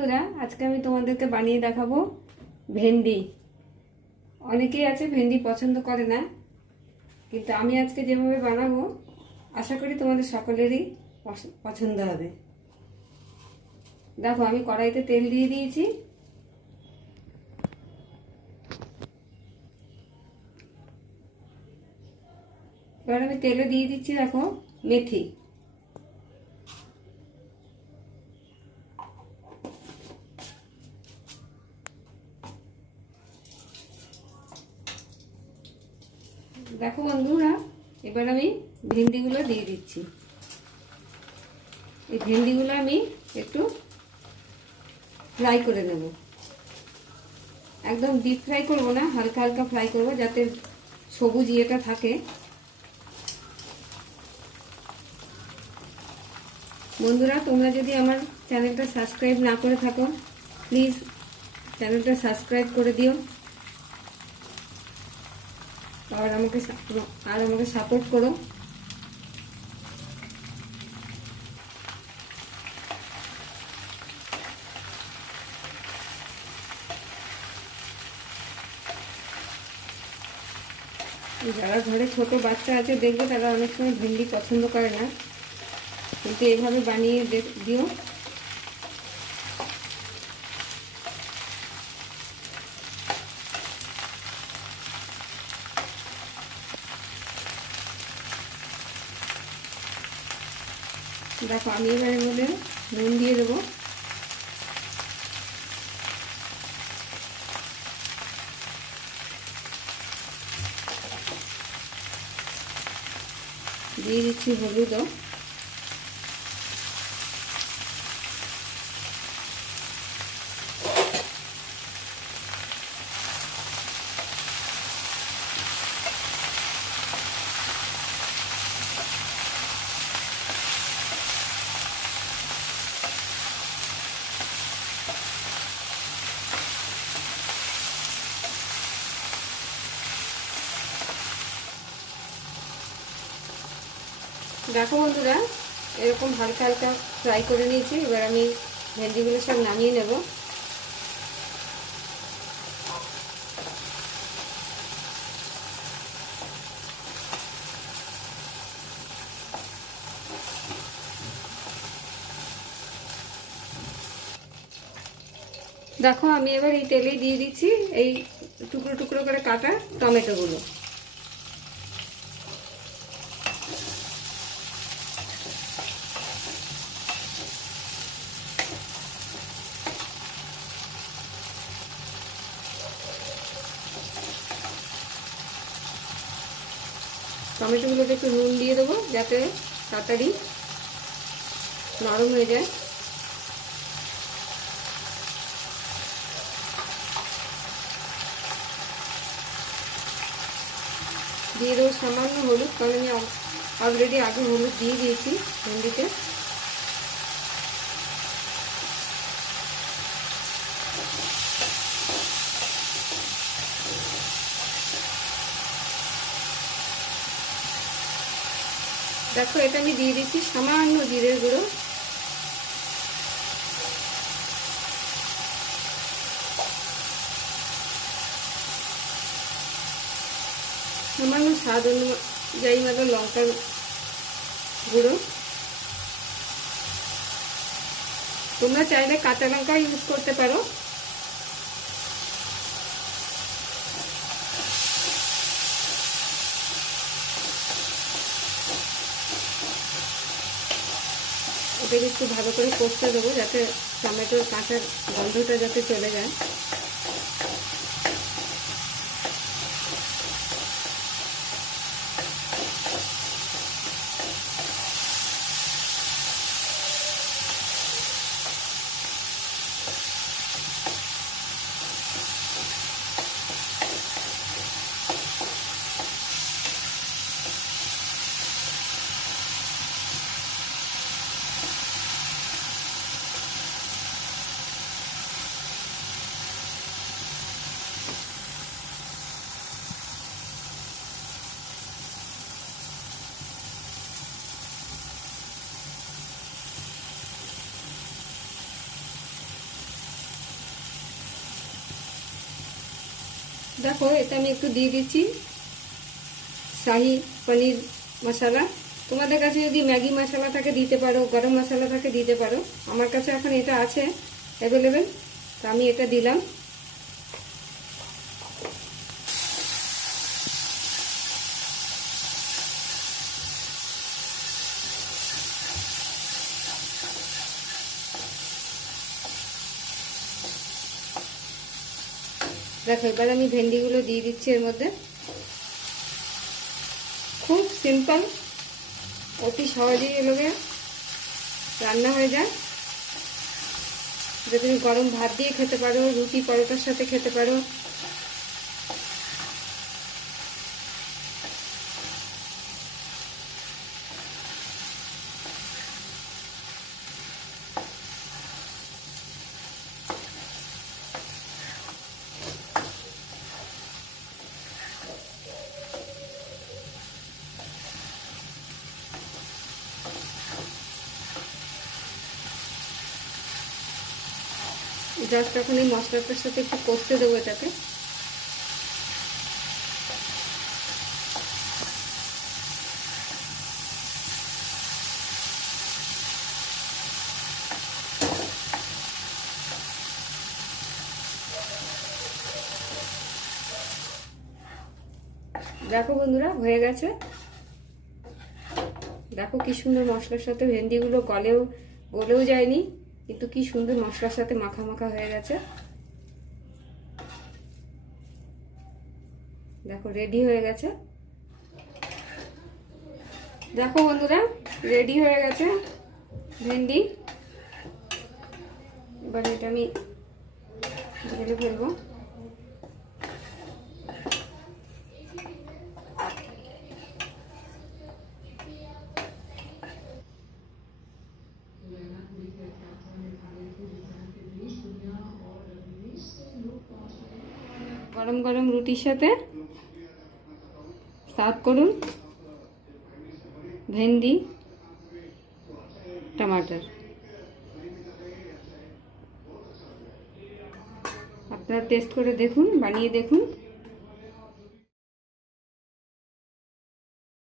বন্ধুরা, আজকে আমি তোমাদেরকে বানিয়ে দেখাবো ভেন্ডি। অনেকেই আছে ভেন্ডি পছন্দ করে না, কিন্তু আমি আজকে যেভাবে বানাবো আশা করি তোমাদের সকলেরই পছন্দ হবে। দেখো, আমি কড়াইতে তেল দিয়ে দিয়েছি। এবার আমি তেলে দিয়ে দিচ্ছি দেখো মেথি। দেখো বন্ধুরা, এবার আমি ভেন্ডিগুলো দিয়ে দিচ্ছি। এই ভেন্ডিগুলো আমি একটু ফ্রাই করে দেব। একদম ডিপ ফ্রাই করব না, হালকা হালকা ফ্রাই করব, যাতে সবুজ ইয়েটা থাকে। বন্ধুরা, তোমরা যদি আমার চ্যানেলটা সাবস্ক্রাইব না করে থাকো, প্লিজ চ্যানেলটা সাবস্ক্রাইব করে দিও আর আমাকে সাপোর্ট করো। যারা ঘরে ছোট বাচ্চা আছে দেখবে, তারা অনেক সময় ভেন্ডি পছন্দ করে না, কিন্তু এভাবে বানিয়ে দিও। দেখো, আমি এবার এর মধ্যে নুন দিয়ে দেবো। দিয়ে দিচ্ছি হলুদও। দেখো বন্ধুরা, এরকম হালকা হালকা ফ্রাই করে নিয়েছি। এবার আমি ভেন্ডিগুলো সব নামিয়ে নেব। দেখো, আমি এবার এই তেলেই দিয়ে দিচ্ছি এই টুকরো টুকরো করে কাটা টমেটোগুলো। টমেটোগুলোতে একটু নুন দিয়ে দেবো, যাতে তাড়াতাড়ি নরম হয়ে যায়। দিয়ে দেবো সামান্য হলুদ, কারণ আমি অলরেডি আগে হলুদ দিয়ে দিয়েছি ভেন্ডিতে। দেখো, এটা আমি দিয়ে দিচ্ছি সামান্য জিরের গুঁড়ো। সামান্য স্বাদ অনুযায়ী মতো লঙ্কার গুঁড়ো। তোমরা চাইলে কাঁচা লঙ্কা ইউজ করতে পারো। এটাকে একটু ভালো করে কষতে দেবো, যাতে টমেটোর কাঁচা গন্ধটা যাতে চলে যায়। দেখো এটা আমি একটু দিয়ে দিচ্ছি শাহি পনির মশলা। তোমাদের কাছে যদি ম্যাগি মশলা থাকে দিতে পারো, গরম মশলা থাকে দিতে পারো। আমার কাছে এখন এটা আছে অ্যাভেলেবেল, তো আমি এটা দিলাম। দেখো এবার আমি ভেন্ডিগুলো দিয়ে দিচ্ছি এর মধ্যে। খুব সিম্পল, অতি সহজেই এগুলোকে রান্না হয়ে যায়। যে তুমি গরম ভাত দিয়ে খেতে পারো, রুটি পরোটার সাথে খেতে পারো। জাস্ট এখন এই মশলাটার সাথে একটু কষতে দেবো এটাকে। দেখো বন্ধুরা হয়ে গেছে। দেখো কি সুন্দর মশলার সাথে ভেন্ডিগুলো গলেও যায়নি, কিন্তু কি সুন্দর মশলার সাথে মাখা মাখা হয়ে গেছে। দেখো রেডি হয়ে গেছে। দেখো বন্ধুরা রেডি হয়ে গেছে ভেন্ডি। এবার এটা আমি ঢেলে ফেলবো। গরম গরম রুটির সাথে সার্ভ করুন ভেন্ডি টমাটার। আপনারা টেস্ট করে দেখুন, বানিয়ে দেখুন।